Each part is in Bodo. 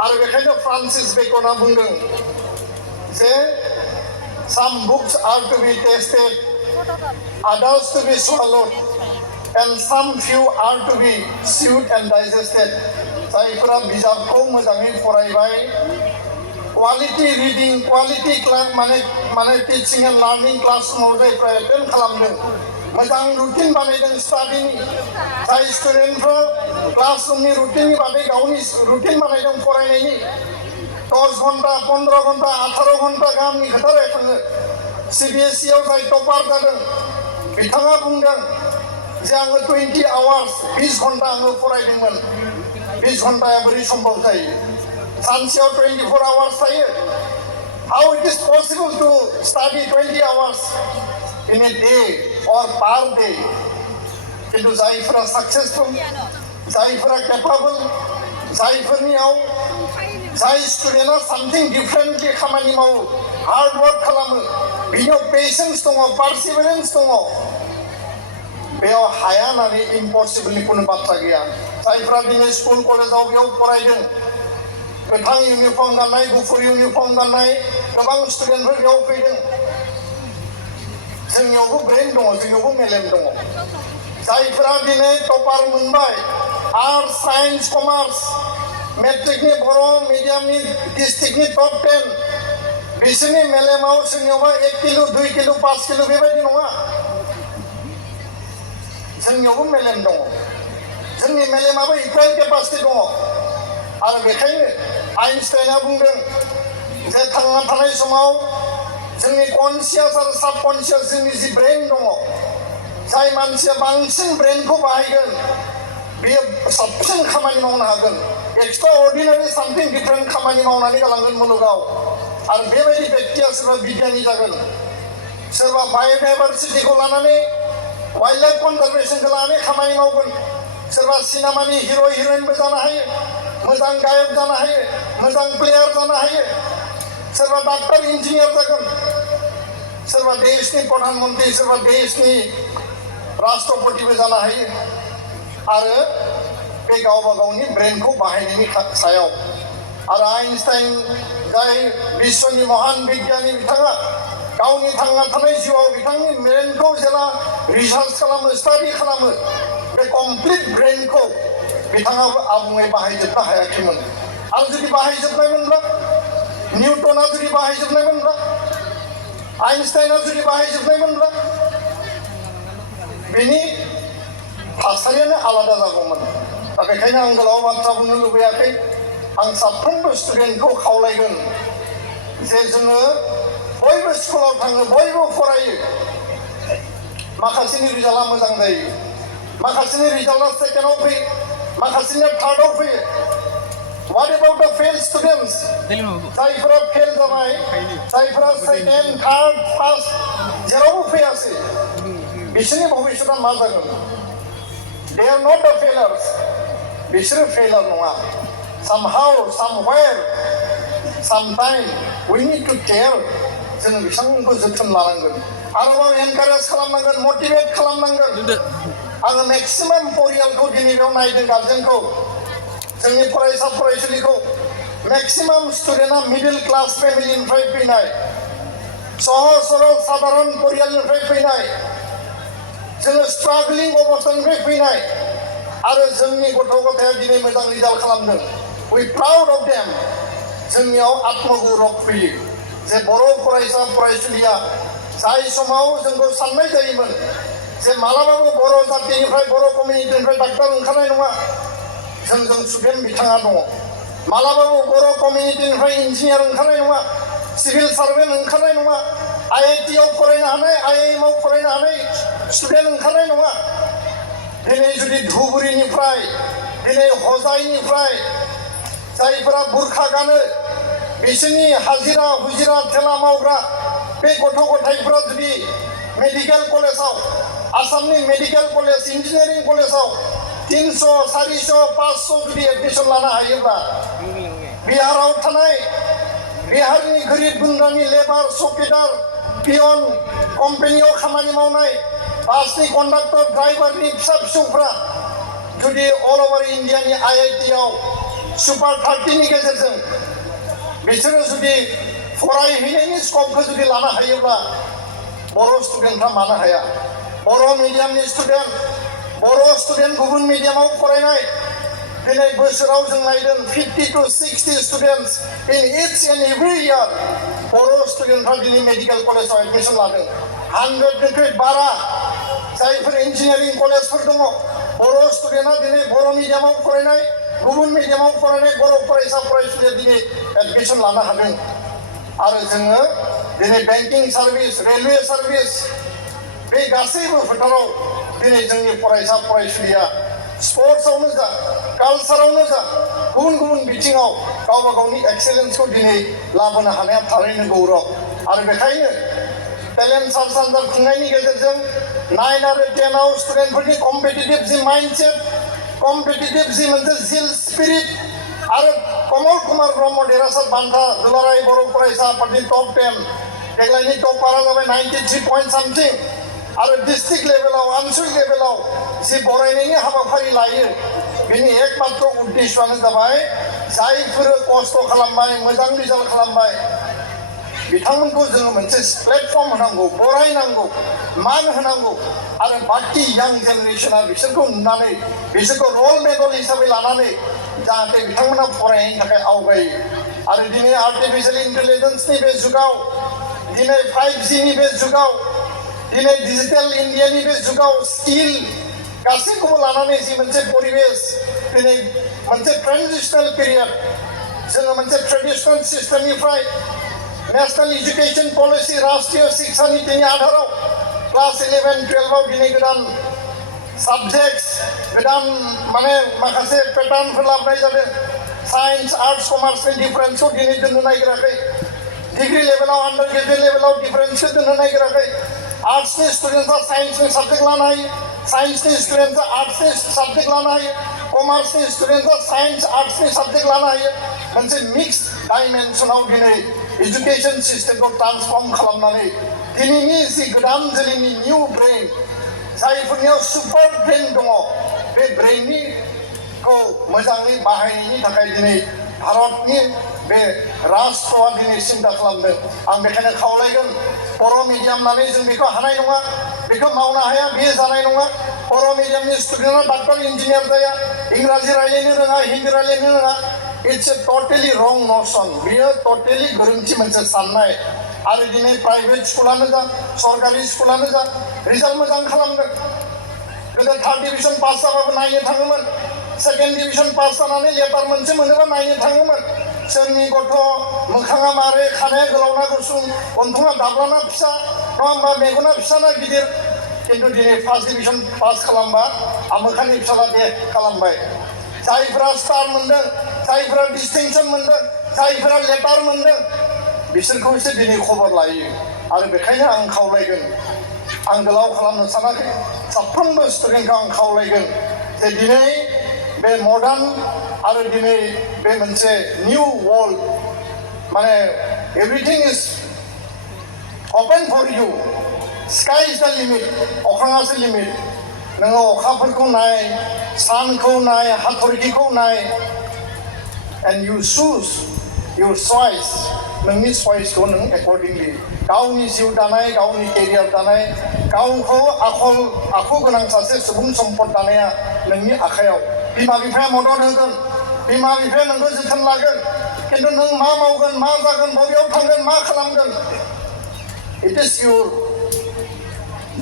आरो बेखायनो फ्रान्सिस बेकना बुंदों जे some books are to be tasted, others to be swallowed, and some few are to be chewed and digested. जायफोरा बिजाबखौ मोजाङै फरायबाय, क्वालिटी रिडिं, क्वालिटी क्लास माने टीचिं एन्ड लार्निं क्लासरूमाव जायफ्रा एटेन्ड खालामदों, मोजां रुटिन बानायदों स्टाडिनि, जाय स्टुडेन्टफोरा क्लासरूमनि रुटिननि बादै गावनि रुटिन बानायदों फरायनायनि 10 घन्टा 15 घन्टा 18 घन्टा गाहामनि खोथा रायखाङो। CBSE आव जाय टपार जादों बिथाङा बुंदों जे आङो 20 आवार्स 20 घन्टा आङो फरायदोंमोन। 20 घन्टाया बोरै सम्भब जायो? सानसेयाव 24 आवार्स थायो। How it is possible to study 20 hours in a day or per day? किन्तु जायफोरा सक्सेसफुल, जायफोरा केपेबल, जायफोरनियाव जाय स्टुडेन्टआ सामथिं डिफारेन्टलि खामानि मावो, हार्ड वर्क खालामो, बिनियाव पेशेन्स दङ, पार्सिभारेन्स दङ, बेयाव हाया होननानै इम्पसिबलनि कुनु बाथ्रा गैया। जायफोरा दिनै स्कुल कलेजाव बेयाव फरायदों, गोथां इउनिफर्म गाननाय, गुफुर इउनिफर्म गाननाय गोबां स्टुडेन्टफोर बेयाव फैदों। जोंनियावबो ब्रेन दङ, जोंनियावबो मेलेम दङ। जायफोरा दिनै टपार मोनबाय, आर्ट्स, साइन्स, कमार्स, मेट्रिकनि बर' मिडियामनि डिस्ट्रिक्टनि टप 10, बिसोरनि मेलेमाव जोंनियावबा 1 किल', 2 किल', 5 किल' बेबायदि नङा। जोंनियावबो मेलेम दङ, जोंनि मेलेमाबो इकुवेल केपासिटि दङ। आरो बेखायनो आइनस्टाइना बुंदों जे थांना थानाय समाव जोंनि कनसियास आरो साबकनसियास जोंनि जि ब्रेन दङ, जाय मानसिया बांसिन ब्रेनखौ बाहायगोन बेयो साबसिन खामानि मावनो हागोन, एक्सट्रा अर्डिनारि सामथिं डिफारेन्ट खामानि मावनानै गालांगोन मुलुगाव। आरो बेबायदि बेक्तिया सोरबा बिगियानि जागोन, सोरबा बाय'डाइभारसिटिखौ लानानै वाइल्ड लाइफ कनजारभेसनखौ लानानै खामानि मावगोन, सोरबा सिनेमानि हिर' हिर'इनबो जानो हायो, मोजां गायक जानो हायो, मोजां प्लेयार जानो हायो, सोरबा डाक्टर इन्जिनियार जागोन, सोरबा देशनि प्रधानमन्त्रि, सोरबा देशनि राष्ट्रपतिबो जानो हायो। आरो बे गावबा गावनि ब्रेनखौ बाहायनायनि सायाव। आरो आइनस्टाइन जाय बिश्वनि महान बिगियानि, बिथाङा गावनि थांना थानाय जिउआव बिथांनि ब्रेनखौ जेला रिसार्च खालामो, स्टाडि खालामो, बे कमप्लिट ब्रेनखौ बिथाङाबो आबुङै बाहायजोबनो हायाखैमोन। आरो जुदि बाहायजोबनायमोनब्ला, निउटना जुदि बाहायजोबनायमोनब्ला, आइनस्टाइना जुदि बाहायजोबनायमोनब्ला, बेनि थासारियानो आलादा जागौमोन। दा बेखायनो आं गोलाव बाथ्रा बुंनो लुबैयाखै। आं साफ्रोमबो स्टुडेन्टखौ खावलायगोन जे जोङो बयबो स्कुलाव थाङो, बयबो फरायो। माखासेनि रिजाल्टआ मोजां जायो, माखासेनि रिजाल्टआ सेकेन्डआव फैयो, माखासेनिया थार्डआव फैयो। What about the failed students? जायफोरा फेल जाबाय, जायफोरा सेकेन्ड, थार्ड, फार्स्ट जेरावबो फैयासै, बिसोरनि भबिष्यतआ मा जागोन? They are not the failures. बिसोरो फेलार नङा। Somehow, somewhere, sometime, we need to care. जोङो बिथांमोनखौ जोथोन लानांगोन, आरोबाव एनकारेज खालामनांगोन, मटिभेट खालामनांगोन। आङो मेक्सिमाम परियालखौ दिनै बेयाव नायदों, गार्जेनखौ, जोंनि फरायसा फरायसुलिखौ। मेक्सिमाम स्टुडेन्टआ मिडल क्लास फेमिलिनिफ्राय फैनाय, सहज सरल साधारन परियालनिफ्राय फैनाय, जोङो स्ट्रागलिं अबस्थानिफ्राय फैनाय। आरो जोंनि गथ' गथाया दिनै मोजां रिजाल्ट खालामदों। We proud of them. जोंनियाव आत्मगौरब फैयो जे बर' फरायसा फरायसुलिया जाय समाव जोंखौ साननाय जायोमोन जे मालाबाबो बर' जातिनिफ्राय, बर' कमिउनिटिनिफ्राय डाक्टर ओंखारनाय नङा, जोंजों स्टुडेन्ट बिथाङा दङ। मालाबाबो बर' कमिउनिटिनिफ्राय इन्जिनियार ओंखारनाय नङा, सिभिल सार्भेन्ट ओंखारनाय नङा, IIT आव फरायनो हानाय, IIM आव फरायनो हानाय स्टुडेन्ट ओंखारनाय नङा। दिनै जुदि धुबुरीनिफ्राय, दिनै हजाइनिफ्राय जायफोरा बुरखा गानो, बिसोरनि हाजिरा हुजिरा थेला मावग्रा बे गथ' गथायफोरा जुदि मेडिकेल कलेजाव, आसामनि मेडिकेल कलेज, इन्जिनियारिं कलेजाव 300, 400, 500 जुदि एडमिसन लानो हायोब्ला, बिहाराव थानाय बिहारनि गोरिब गुन्द्रानि लेबार, चौकिदार, पियन, कम्पानियाव खामानि मावनाय, बासनि कन्डाक्टर, ड्राइभारनि फिसा फिसौफ्रा जुदि अल ओभार इन्डियानि IIT आव सुपार 30 नि गेजेरजों बिसोरो जुदि फरायहैनायनि स्कपखौ जुदि लानो हायोब्ला बर' स्टुडेन्टफ्रा मानो हाया बर' मिडियामनि स्टुडेन्ट गुबुन मिडियामाव फरायनाय दिनै बोसोराव जों नायदों 50 to 60 students in each and every year बर' स्टुडेन्टफ्रा दिनै मेडिकेल कलेजाव एडमिसन लादों 100निख्रुइ बारा जायफोर इन्जिनियारिं कलेजफोर दङ बर' स्टुडेन्टआ दिनै बर' मिडियामाव फरायनाय गुबुन मिडियामाव फरायनाय बर' फरायसा फरायसुलिया दिनै एडमिसन लानो हादों आरो जोङो दिनै बेंकिं सार्भिस रेलवे सार्भिस बे गासैबो फोथाराव दिनै जोंनि फरायसा फरायसुलिया स्पर्ट्सआवनो जा कालचारावनो जा गुबुन गुबुन बिथिङाव गावबा गावनि एक्सेलेन्सखौ दिनै लाबोनो हानाया थारैनो गौरब आरो बेखायनो टेलेन्ट सार्च सेन्टार खुंनायनि गेजेरजों 9 आरो 10 आव स्टुडेन्टफोरनि कम्पिटिटिभ जि माइन्डसेट कम्पिटिटिभ जि मोनसे जिल स्पिरिट आरो कमल कुमार ब्रह्म देरहासार बान्था दुलाराय बर' फरायसा आफादनि टप 10 देग्लायनि टपारा जाबाय 93 पइन्ट सामथिं आरो डिस्ट्रिक्ट लेभेलाव आनसलिक लेभेलाव जि बरायनायनि हाबाफारि लायो बेनि एकमात्र उद्देश्यआनो जाबाय जायफोर खस्थ' खालामबाय मोजां रिजाल्ट खालामबाय बिथांमोनखौ जोङो मोनसे प्लेटफर्म होनांगौ बरायनांगौ मान होनांगौ आरो बाकी यां जेनेरेशना बिसोरखौ नुनानै बिसोरखौ रल मडेल हिसाबै लानानै जाहाथे बिथांमोना फरायनायनि थाखाय आवगायो आरो दिनै आर्टिफिशियेल इन्टेलिजेन्सनि बे जुगाव दिनै 5G नि बे जुगाव दिनै डिजिटेल इन्डियानि बे जुगाव स्किल गासैखौबो लानानै जि मोनसे परिबेश दिनै मोनसे ट्रेन्जिशनेल पिरियड जोङो मोनसे ट्रेडिशनेल सिस्टेमनिफ्राय नेशनेल एजुकेशन पलिसि राष्ट्रीय शिक्षा नीतिनि आधाराव क्लास 11-12 आव दिनै गोदान साबजेक्ट्स गोदान माने माखासे पेटार्नफोर लाबोनाय जादों साइन्स आर्ट्स कमार्सनि डिफारेन्सखौ दिनै दोननो नागिराखै डिग्री लेभेलाव आन्डार ग्रेजुएट लेभेलाव डिफारेन्सखौ दोननो नागिराखै आर्ट्सनि स्टुडेन्टआ साइन्सनि साबजेक्ट लानो हायो साइन्सनि स्टुडेन्टआ आर्ट्सनि साबजेक्ट लानो हायो कमार्सनि स्टुडेन्टआ साइन्स आर्ट्सनि साबजेक्ट लानो हायो मोनसे मिक्स डाइमेन्सनाव दिनै एजुकेशन सिस्टेमखौ ट्रान्सफर्म खालामनानै दिनैनि जि गोदान जोलैनि निउ ब्रेन जायफोरनियाव सुपार ब्रेन दङ बे ब्रेननिखौ मोजाङै बाहायनायनि थाखाय दिनै भारतनि बे राष्ट्रआ दिनै सिन्था खालामदों आं बेखायनो खावलायगोन बर' मिडियाम होननानै जों बेखौ हानाय नङा बेखौ मावनो हाया बेयो जानाय नङा बर' मिडियामनि स्टुडेन्टआ डाक्टर इन्जिनियार जाया इंराजि रायज्लायनो रोङा हिन्दी रायज्लायनो रोङा इट्स ए टटेलि रं नसन बेयो टटेलि गोरोन्थि मोनसे साननाय आरो दिनै प्राइभेट स्कुलानो जा सरकारि स्कुलानो जा रिजाल्ट मोजां खालामदों गोदो 3rd डिभिजन पास जाबाबो नायनो थाङोमोन 2nd डिभिजन पास जानानै लेटार मोनसे मोनोबा नायनो थाङोमोन सोरनि गथ' मोखाङा मारै खानाया गोलावना गुसुं गन्थङा दाब्लाना फिसा नङा होमबा मेगना फिसा ना गिदिर खिन्थु दिनै 1st डिभिजन पास खालामबा आमोखानि फिसाला दे खालामबाय जायफोरा स्टार मोनदों जायफोरा डिस्टिंक्सन मोनदों जायफोरा लेटार मोनदों बिसोरखौसो दिनै खबर लायो आरो बेखायनो आं खावलायगोन आं गोलाव खालामनो सानाखै साफ्रोमबो स्टुडेन्टखौ आं खावलायगोन जे दिनै बे मडार्न आरो दिनै बे मोनसे निउ वर्ल्ड माने everything is open for you sky is the limit अख्राङासो limit नोङो अखाफोरखौ नाय सानखौ नाय हाथरखिखौ नाय एन्ड इउ चुज इउर चइस नोंनि चइसखौ नों एकर्डिंलि गावनि जिउ दानाय गावनि केरियार दानाय गावखौ आखु गोनां सासे सुबुं सम्पद दानाया नोंनि आखायाव बिमा बिफाया मदद होगोन बिमा बिफाया नोंखौ जोथोन लागोन खिन्थु नों मा मावगोन मा जागोन बबेयाव थांगोन मा खालामगोन इट इज इउर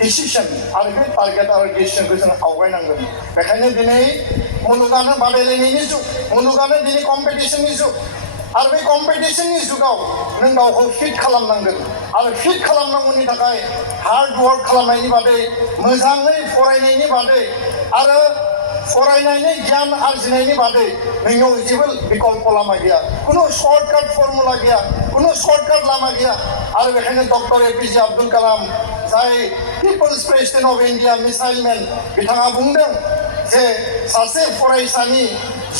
डिसिसन आरो बे टारगेट आरो डिसिसनखौ जों आवगायनांगोन बेखायनो दिनै मुलुगानो बादायलायनायनि जुग मुलुगानो दिनै कम्पिटिसननि जुग आरो बे कम्पिटिसननि जुगाव नों गावखौ फिट खालामनांगोन आरो फिट खालामनांगौनि थाखाय हार्ड वर्क खालामनायनि बादै मोजाङै फरायनायनि बादै आरो फरायनायनि गियान आरजिनायनि बादै नोंनाव जेबो बिकल्प लामा गैया कुनु सर्टकाट फर्मुला गैया कुनु सर्टकाट लामा गैया आरो बेखायनो डक्टर एपिजे आब्दुल कालाम जाय people's president of India missile man बिथाङा बुंदों जे सासे फरायसानि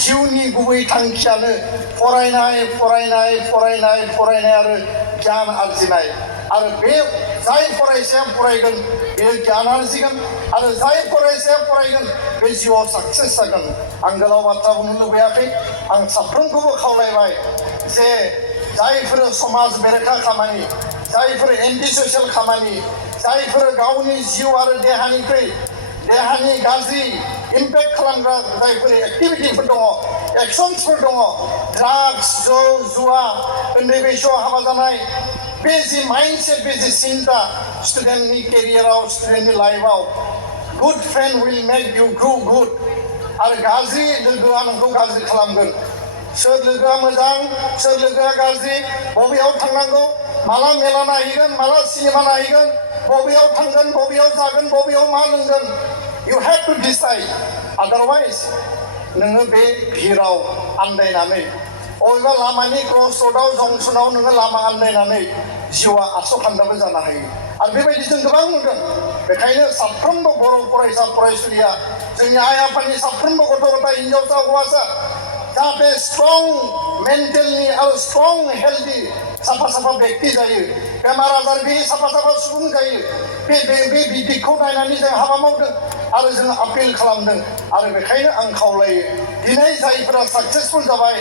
जिउनि गुबै थांखियानो फरायनाय फरायनाय फरायनाय फरायनाय आरो गियान आरजिनाय आरो बे जाय फरायसाया फरायगोन बेयो गियान आरजिगोन आरो जाय फरायसाया फरायगोन बे जिउआव साक्सेस जागोन आं गोलाव बाथ्रा बुंनो लुबैयाखै आं साफ्रोमखौबो खावलायबाय जे जायफोर समाज बेरेखा खामानि जायफोर एन्टि ससियेल खामानि जायफोर गावनि जिउ आरो देहानि गाज्रि इम्पेक्ट खालामग्रा जायफोर एक्टिभिटिफोर दङ एक्सन्सफोर दङ ड्राग्स जौ जुवा उन्दै बैसोआव हाबा जानाय बे जि माइन्डसेट बे जि सिन्ता स्टुडेन्टनि केरियाराव स्टुडेन्टनि लाइफआव good friend will make you grow good आरो गाज्रि लोगोआ नोंखौ गाज्रि खालामगोन सोर लोगोआ मोजां सोर लोगोआ गाज्रि बबेयाव थांनांगौ माला मेला नायहैगोन माला सिनेमा नायहैगोन बबेयाव थांगोन बबेयाव जागोन बबेयाव मा लोंगोन you have to decide otherwise नोङो बे भिराव आन्दायनानै अबेबा लामानि क्रस र'डआव जंसनाव नोङो लामा आन्दायनानै जिउआ आस'खान्दाबो जानो हायो आरो बेबायदि जों गोबां नुदों बेखायनो साफ्रोमबो बर' फरायसा फरायसुलिया जोंनि आइ आफानि साफ्रोमबो गथ' गथाय हिनजावसा हौवासा जाहाथे स्ट्रं मेन्टेलनि आरो स्ट्रं हेल्थि साफा साफा व्यक्ति जायो बेमार आजार गैयै साफा साफा सुबुं जायो बे बिदिखौ नायनानै जों हाबा मावदों आरो जों आपिल खालामदों आरो बेखायनो आं खावलायो दिनै जायफोरा साक्सेसफुल जाबाय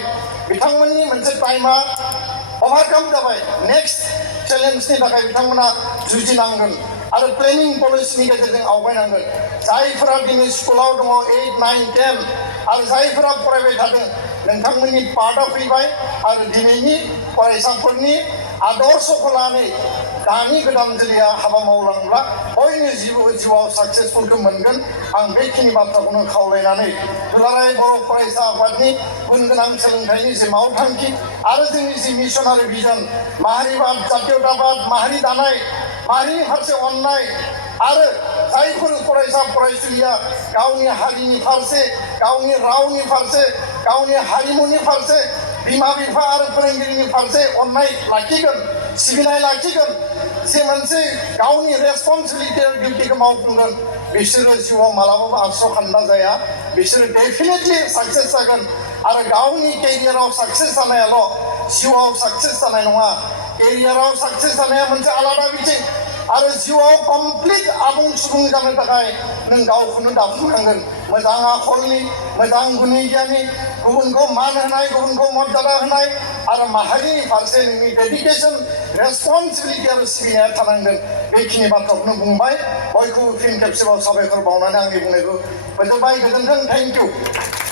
बिथांमोननि मोनसे टाइमा ओभारकाम जाबाय नेक्स्ट चेलेन्जनि थाखाय बिथांमोना जुजिनांगोन आरो प्लेनिं पलिसिनि गेजेरजों आवगायनांगोन जायफोरा दिनै स्कुलाव दङ 8, 9, 10 आरो जायफोरा फरायबाय थादों नोंथांमोननि पार्टआ फैबाय आरो दिनैनि फरायसाफोरनि आदर्शखौ लानानै दानि गोदान जोलैया हाबा मावलांब्ला बयनि जिउआव साक्सेसफुलखौ मोनगोन आं बेखिनि बाथ्राखौनो खावलायनानै दुलाराय बर' फरायसा आफादनि गुन गोनां सोलोंथाइनि जि मावथांखि आरो जोंनि जि मिशनारि भिजन माहारिबाद जातीयताबाद माहारि दानाय माहारिनि फारसे अननाय आरो जायफोर फरायसा फरायसुलिया गावनि हारिनि फारसे गावनि रावनि फारसे गावनि हारिमुनि फारसे बिमा बिफा आरो फोरोंगिरिनि फारसे अननाय लाखिगोन सिबिनाय लाखिगोन जे मोनसे गावनि रेसपन्सिबिलिटि आरो डिउटिखौ मावफुंगोन बिसोरो जिउआव मालाबाबो आस'खान्दा जाया बिसोरो डेफिनेटलि साक्सेस जागोन आरो गावनि केरियाराव साक्सेस जानायाल' जिउआव साक्सेस जानाय नङा केरियाराव साक्सेस जानाया मोनसे आलादा बिथिं आरो जिउआव कमप्लिट आबुं सुबुं जानो थाखाय नों गावखौनो दाफुंनांगोन मोजां आखलनि मोजां गुनि गियानि गुबुनखौ मान होनाय गुबुनखौ मर्यादा होनाय आरो माहारिनि फारसे नोंनि डेडिकेसन रेसपन्सिबिलिटि आरो सिबिनाया थानांगोन बेखिनि बाथ्राखौनो बुंबाय बयखौबो फिन खेबसेबाव साबायखर बावनानै आंनि बुंनायखौ फोजोबबाय गोजोन्थों थेंक इउ